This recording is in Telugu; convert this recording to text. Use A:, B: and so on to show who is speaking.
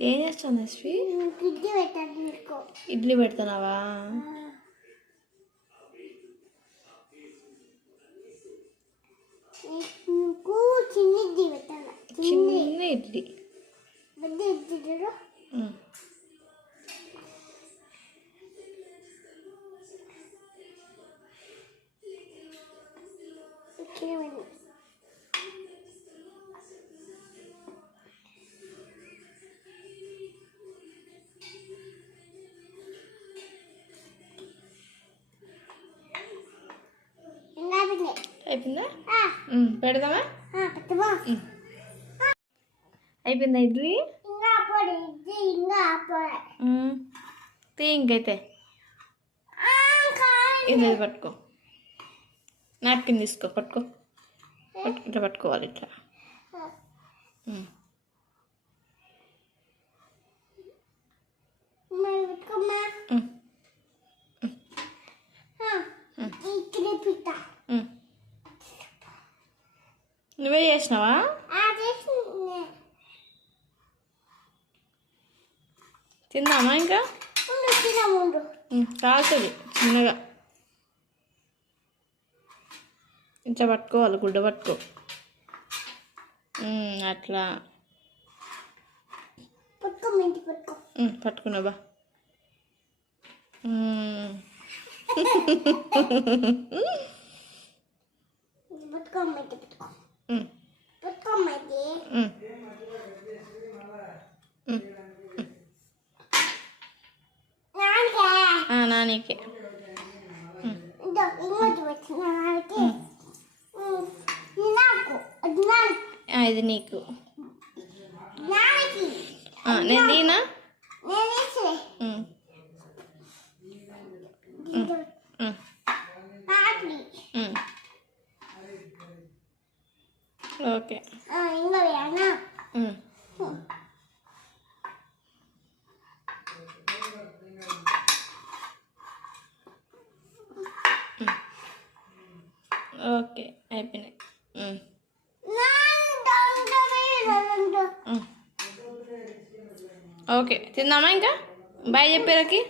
A: ఏం చేస్తాను
B: ఇది పెట్టాలి నీకు.
A: ఇడ్లీ పెడుతున్నావా?
B: చిన్ని
A: ఇడ్లీ
B: పెద్ద ఇడ్లీ చూడు.
A: ఉమ్. అయిపోయిందా? పెడదామా. అయిపోయిందా ఇడ్లీ. తీ ఇంకైతే. ఇది పట్టుకో. నాప్కిన్ తీసుకో పట్టుకో. పట్టు- ఇట్లా పట్టుకోవాలి ఇట్లా. నువ్వే చేసినావా. తిందామా ఇంకా? కాలుతుంది చిన్నగా ఇట్లా పట్టుకోవాలి గుడ్డ పట్టుకో. అట్లా.
B: పట్టుకో మెంతి పట్టుకో.
A: నానీకే.
B: ఇదో నాకే.
A: నేను. దీనా
B: నేను ఇచ్చే
A: ఉమ్,
B: ఇదో
A: ఉమ్,
B: నాకి
A: ఉమ్. ఓకే
B: ఇంకా వేయనా
A: ఉమ్. ఓకే అయిపోయినాయి ఉమ్, ఉమ్. ఓకే తిందామా ఇంకా బాయ్ చెప్పారకి